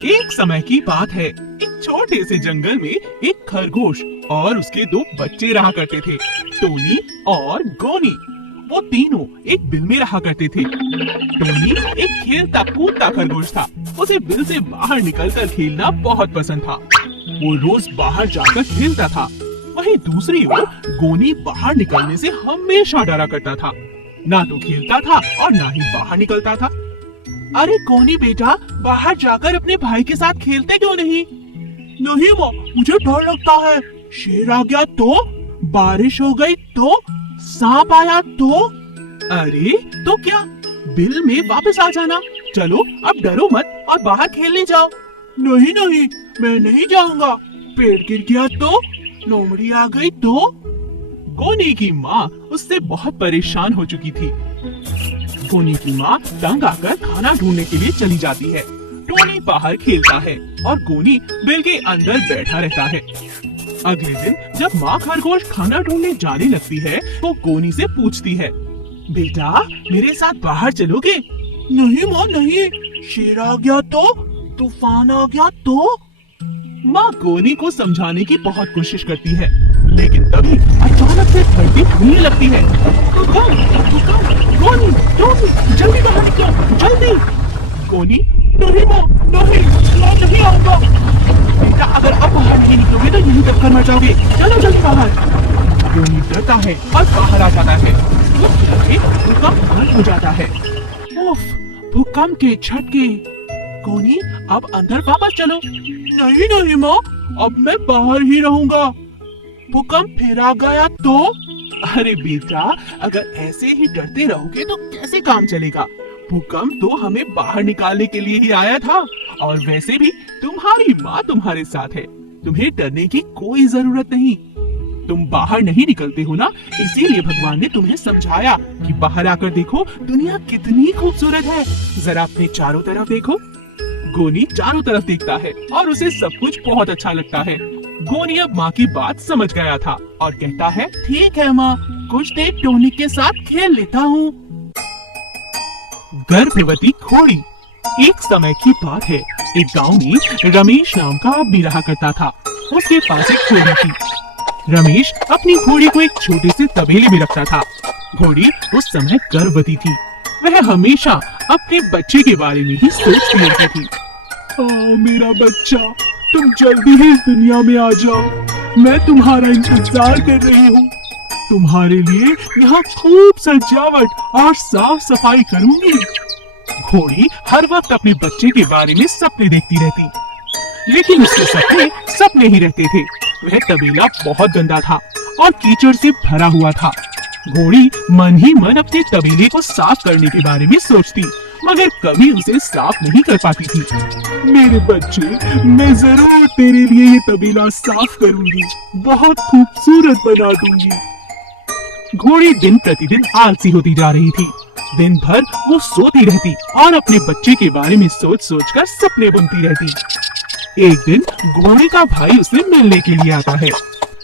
एक समय की बात है, एक छोटे से जंगल में एक खरगोश और उसके दो बच्चे रहा करते थे, टोनी और गोनी। वो तीनों एक बिल में रहा करते थे। टोनी एक खेलता कूदता खरगोश था। उसे बिल से बाहर निकलकर खेलना बहुत पसंद था। वो रोज बाहर जाकर खेलता था। वहीं दूसरी ओर गोनी बाहर निकलने से हमेशा डरा करता था। ना तो खेलता था और ना ही बाहर निकलता था। अरे गोनी बेटा, बाहर जाकर अपने भाई के साथ खेलते क्यों नहीं? नहीं माँ, मुझे डर लगता है। शेर आ गया तो, बारिश हो गई तो, सांप आया तो। अरे तो क्या, बिल में वापस आ जाना। चलो अब डरो मत और बाहर खेलने जाओ। नहीं नहीं, मैं नहीं जाऊंगा। पेड़ गिर गया तो, लोमड़ी आ गई तो। गोनी की माँ उससे बहुत परेशान हो चुकी थी। गोनी की माँ तंग आकर खाना ढूंढने के लिए चली जाती है। टोनी बाहर खेलता है और गोनी बिल के अंदर बैठा रहता है। अगले दिन जब माँ खरगोश खाना ढूंढने जाने लगती है तो गोनी से पूछती है, बेटा मेरे साथ बाहर चलोगे? नहीं माँ नहीं, शेर आ गया तो, तूफान आ गया तो। माँ गोनी को समझाने की बहुत कोशिश करती है, लेकिन तभी अचानक से धरती हिलने लगती है। गोनी, टोनी, जल्दी बाहर निकलो, जल्दी। गोनी, नहीं माँ, नहीं, मैं नहीं आऊंगा। बेटा अगर अब बाहर नहीं निकलोगे तो यहीं दब कर मर जाओगे। चलो जल्दी बाहर। गोनी डरता है और बाहर आ जाता है। भूकंप बंद हो जाता है। उफ, भूकंप के झटके। गोनी अब अंदर वापस चलो। नहीं नहीं माँ, अब मैं बाहर ही रहूंगा। भूकंप फिर आ गया तो? अरे बेटा, अगर ऐसे ही डरते रहोगे तो कैसे काम चलेगा? भूकंप तो हमें बाहर निकालने के लिए ही आया था, और वैसे भी तुम्हारी माँ तुम्हारे साथ है। तुम्हें डरने की कोई जरूरत नहीं। तुम बाहर नहीं निकलते हो ना, इसीलिए भगवान ने तुम्हें समझाया कि बाहर आकर देखो दुनिया कितनी खूबसूरत है। जरा अपने चारों तरफ देखो। गोनी चारों तरफ देखता है और उसे सब कुछ बहुत अच्छा लगता है। गोनी अब माँ की बात समझ गया था और कहता है, ठीक है माँ, कुछ देर टोनी के साथ खेल लेता हूँ। गर्भवती घोड़ी। एक समय की बात है, एक गांव में रमेश नाम का आदमी रहा करता था। उसके पास एक घोड़ी थी। रमेश अपनी घोड़ी को एक छोटे से तबेले में रखता था। घोड़ी उस समय गर्भवती थी। वह हमेशा अपने बच्चे के बारे में ही सोचती रहती थी। मेरा बच्चा, तुम जल्दी ही इस दुनिया में आ जाओ। मैं तुम्हारा इंतजार कर रही हूँ। तुम्हारे लिए यहाँ खूब सजावट और साफ सफाई करूंगी। घोड़ी हर वक्त अपने बच्चे के बारे में सपने देखती रहती, लेकिन उसके सपने सपने ही रहते थे। वह तबेला बहुत गंदा था और कीचड़ से भरा हुआ था। घोड़ी मन ही मन अपने तबेले को साफ करने के बारे में सोचती, मगर कभी उसे साफ नहीं कर पाती थी। मेरे बच्चे, मैं जरूर तेरे लिए ये तबेला साफ करूंगी, बहुत खूबसूरत बना दूंगी। घोड़ी दिन प्रतिदिन आलसी होती जा रही थी। दिन भर वो सोती रहती और अपने बच्चे के बारे में सोच सोच कर सपने बुनती रहती। एक दिन घोड़े का भाई उसे मिलने के लिए आता है।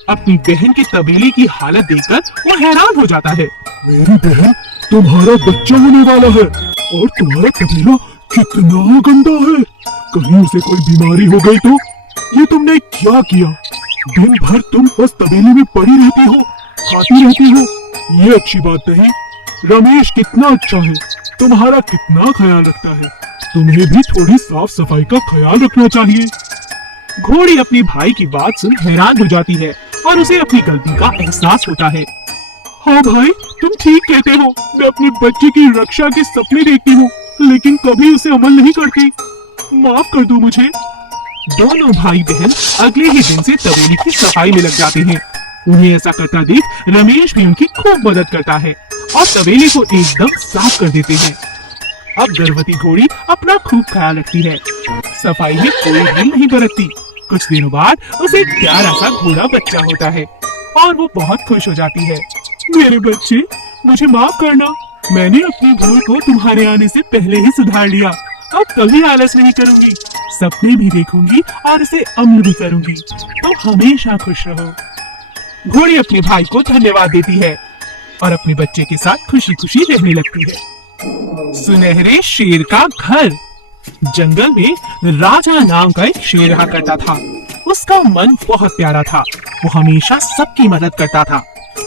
अपनी बहन के तबेले की हालत देखकर वो हैरान हो जाता है। मेरी बहन, तुम्हारा बच्चा होने वाला है और तुम्हारा तबेला कितना गंदा है। कहीं उसे कोई बीमारी हो गई तो? ये तुमने क्या किया? दिन भर तुम बस तबेले में पड़ी रहती हो, खाती रहती हो। ये अच्छी बात नहीं। रमेश कितना अच्छा है, तुम्हारा कितना ख्याल रखता है। तुम्हें भी थोड़ी साफ सफाई का ख्याल रखना चाहिए। घोड़ी अपने भाई की बात सुन हैरान हो जाती है और उसे अपनी गलती का एहसास होता है। हाँ भाई, तुम ठीक कहते हो। मैं अपने बच्चे की रक्षा के सपने देखती हूँ, लेकिन कभी उसे अमल नहीं करती। माफ कर दो मुझे। दोनों भाई बहन अगले ही दिन से तबेले की सफाई में लग जाते हैं। उन्हें ऐसा करता देख रमेश भी उनकी खूब मदद करता है और तबेले को एकदम साफ कर देते हैं। अब गर्भवती घोड़ी अपना खूब ख्याल रखती है, सफाई में कोई ढील नहीं बरतती। कुछ दिनों बाद उसे एक प्यारा सा घोड़ा बच्चा होता है और वो बहुत खुश हो जाती है। मेरे बच्चे, मुझे माफ करना। मैंने अपनी भूल को तुम्हारे आने से पहले ही सुधार लिया। अब कभी आलस नहीं करूंगी, सपने भी देखूंगी और इसे अमल भी करूंगी। तो हमेशा खुश रहो। घोड़ी अपने भाई को धन्यवाद देती है और अपने बच्चे के साथ खुशी खुशी रहने लगती है। सुनहरे शेर का घर। जंगल में राजा नाम का एक शेर रहा करता था। उसका मन बहुत प्यारा था। वो हमेशा सबकी मदद करता था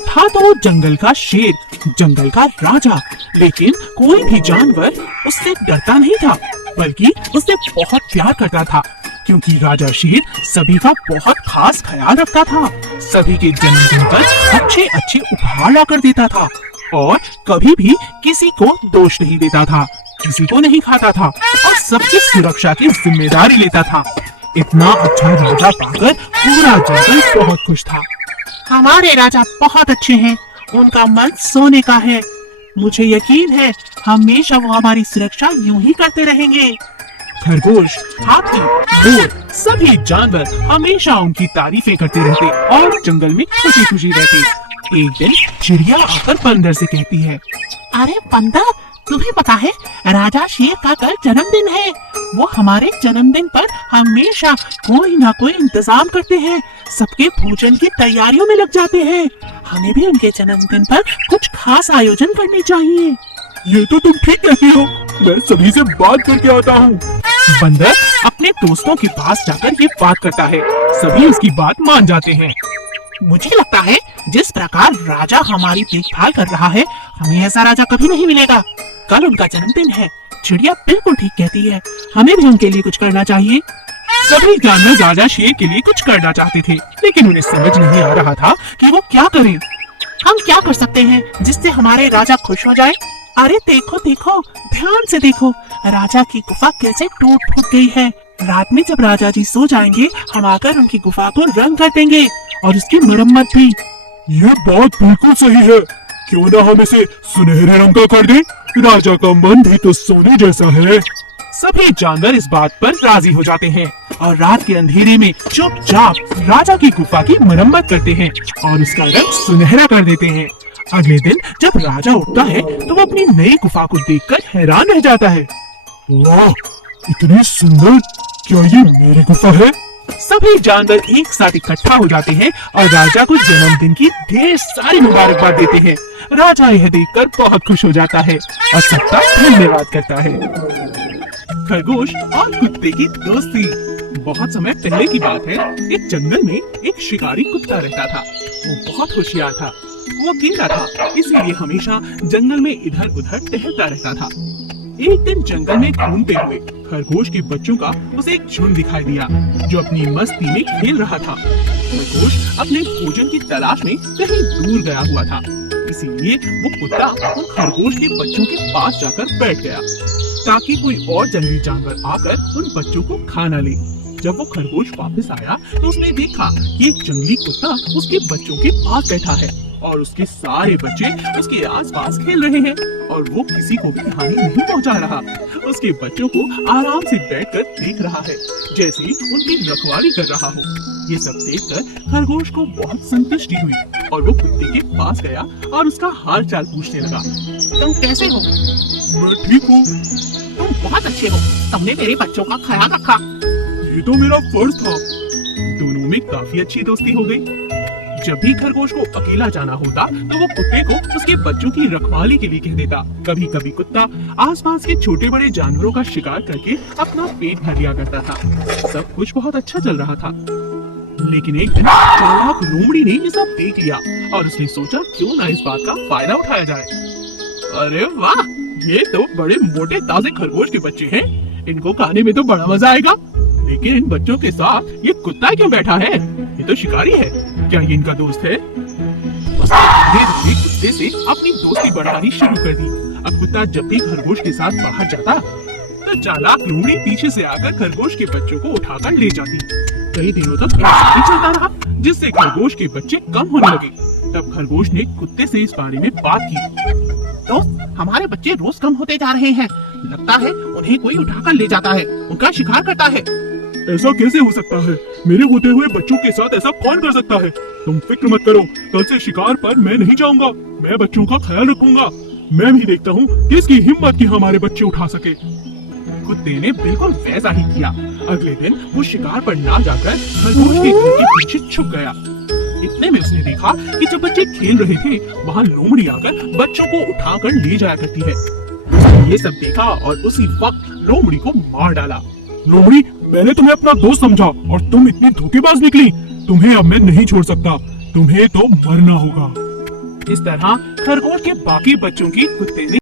तो वो जंगल का शेर, जंगल का राजा। लेकिन कोई भी जानवर उससे डरता नहीं था, बल्कि उससे बहुत प्यार करता था, क्योंकि राजा शेर सभी का बहुत खास ख्याल रखता था। सभी के जन्मदिन पर अच्छे अच्छे उपहार ला कर देता था और कभी भी किसी को दोष नहीं देता था, किसी को नहीं खाता था और सबकी सुरक्षा की जिम्मेदारी लेता था। इतना अच्छा राजा पाकर पूरा जंगल बहुत खुश था। हमारे राजा बहुत अच्छे हैं, उनका मन सोने का है। मुझे यकीन है हमेशा वो हमारी सुरक्षा यूं ही करते रहेंगे। खरगोश, हाथी, मोर, सभी जानवर हमेशा उनकी तारीफें करते रहते और जंगल में खुशी खुशी रहते। एक दिन चिड़िया आकर बंदर से कहती है, अरे बंदर, तुम्हें पता है राजा शेर का कल जन्मदिन है। वो हमारे जन्मदिन पर हमेशा कोई ना कोई इंतजाम करते हैं, सबके भोजन की तैयारियों में लग जाते हैं। हमें भी उनके जन्मदिन पर कुछ खास आयोजन करने चाहिए। ये तो तुम ठीक कहती हो, मैं सभी से बात करके आता हूँ। बंदर अपने दोस्तों के पास जाकर ये बात करता है। सभी उसकी बात मान जाते हैं। मुझे लगता है जिस प्रकार राजा हमारी देखभाल कर रहा है, हमें ऐसा राजा कभी नहीं मिलेगा। कल उनका जन्मदिन है। चिड़िया बिल्कुल ठीक कहती है, हमें भी उनके लिए कुछ करना चाहिए। सभी जानवर राजा शेर के लिए कुछ करना चाहते थे, लेकिन उन्हें समझ नहीं आ रहा था कि वो क्या करें। हम क्या कर सकते हैं जिससे हमारे राजा खुश हो जाए? अरे देखो देखो, ध्यान से देखो, राजा की गुफा कैसे टूट फूट गई है। रात में जब राजा जी सो जाएंगे, हम आकर उनकी गुफा को रंग कर देंगे और उसकी मरम्मत भी। ये बात बिल्कुल सही है, क्यों ना हम इसे सुनहरे रंग का कर दें? राजा का मन भी तो सोने जैसा है। सभी जानवर इस बात पर राजी हो जाते हैं और रात के अंधेरे में चुपचाप राजा की गुफा की मरम्मत करते हैं और उसका रंग सुनहरा कर देते हैं। अगले दिन जब राजा उठता है तो वो अपनी नई गुफा को देखकर हैरान रह जाता है। वाह, इतनी सुंदर! क्या ये मेरी गुफा है? सभी जानवर एक साथ इकट्ठा हो जाते हैं और राजा को जन्मदिन की ढेर सारी मुबारकबाद देते हैं। राजा यह देखकर बहुत खुश हो जाता है और सबका धन्यवाद करता है। खरगोश और कुत्ते की दोस्ती। बहुत समय पहले की बात है, एक जंगल में एक शिकारी कुत्ता रहता था। वो बहुत होशियार था। वो अकेला था, इसलिए हमेशा जंगल में इधर उधर टहलता रहता था। एक दिन जंगल में घूमते हुए खरगोश के बच्चों का उसे एक झुंड दिखाई दिया जो अपनी मस्ती में खेल रहा था। खरगोश अपने भोजन की तलाश में कहीं दूर गया हुआ था, इसीलिए वो कुत्ता उन खरगोश के बच्चों के पास जाकर बैठ गया ताकि कोई और जंगली जानवर आकर उन बच्चों को खा न ले। जब वो खरगोश वापस आया तो उसने देखा कि एक जंगली कुत्ता उसके बच्चों के पास बैठा है और उसके सारे बच्चे उसके आसपास खेल रहे हैं और वो किसी को भी हानि नहीं पहुंचा रहा। उसके बच्चों को आराम से बैठकर देख रहा है, जैसे उनकी रखवाली कर रहा हो। ये सब देखकर खरगोश को बहुत संतुष्टि हुई और वो कुत्ते के पास गया और उसका हाल चाल पूछने लगा। तुम कैसे हो? मैं ठीक हूँ। तुम बहुत अच्छे हो, तुमने मेरे बच्चों का ख्याल रखा। ये तो मेरा फर्ज था। दोनों में काफी अच्छी दोस्ती हो गई। जब भी खरगोश को अकेला जाना होता तो वो कुत्ते को उसके बच्चों की रखवाली के लिए कह देता। कभी कभी कुत्ता आसपास के छोटे बड़े जानवरों का शिकार करके अपना पेट भर लिया करता था। सब कुछ बहुत अच्छा चल रहा था, लेकिन एक दिन चालाक लोमड़ी ने ये सब देख लिया और उसने सोचा क्यों ना इस बात का फायदा उठाया जाए। अरे वाह, ये तो बड़े मोटे ताजे खरगोश के बच्चे हैं, इनको खाने में तो बड़ा मजा आएगा। लेकिन इन बच्चों के साथ ये कुत्ता क्यों बैठा है? ये तो शिकारी है, क्या ये इनका दोस्त है? उसने धीरे-धीरे कुत्ते से अपनी दोस्ती बढ़ानी शुरू कर दी। अब कुत्ता जब भी खरगोश के साथ बाहर जाता तो चालाक लोमड़ी पीछे से आकर खरगोश के बच्चों को उठाकर ले जाती। कई दिनों तक ऐसा ही चलता रहा, जिससे खरगोश के बच्चे कम होने लगे। तब खरगोश ने कुत्ते से इस बारे में बात की। दोस्त, हमारे बच्चे रोज कम होते जा रहे हैं, लगता है उन्हें कोई उठाकर ले जाता है, उनका शिकार करता है। ऐसा कैसे हो सकता है? मेरे होते हुए बच्चों के साथ ऐसा कौन कर सकता है? तुम फिक्र मत करो, कल से शिकार पर मैं नहीं जाऊंगा। मैं बच्चों का ख्याल रखूंगा। मैं भी देखता हूँ किसकी हिम्मत की हमारे बच्चे उठा सके। कुत्ते ने बिल्कुल वैसा ही किया। अगले दिन वो शिकार पर ना जाकर खरगोश के घर के पीछे छुप गया। इतने में उसने देखा कि जब बच्चे खेल रहे थे, वहाँ लोमड़ी आकर बच्चों को उठाकर ले जाया करती है। उसने ये सब देखा और उसी वक्त लोमड़ी को मार डाला। लोमड़ी, मैंने तुम्हें अपना दोस्त समझा और तुम इतनी धोखेबाज निकली। तुम्हें अब मैं नहीं छोड़ सकता, तुम्हें तो मरना होगा। इस तरह खरगोश के बाकी बच्चों की कुत्ते ने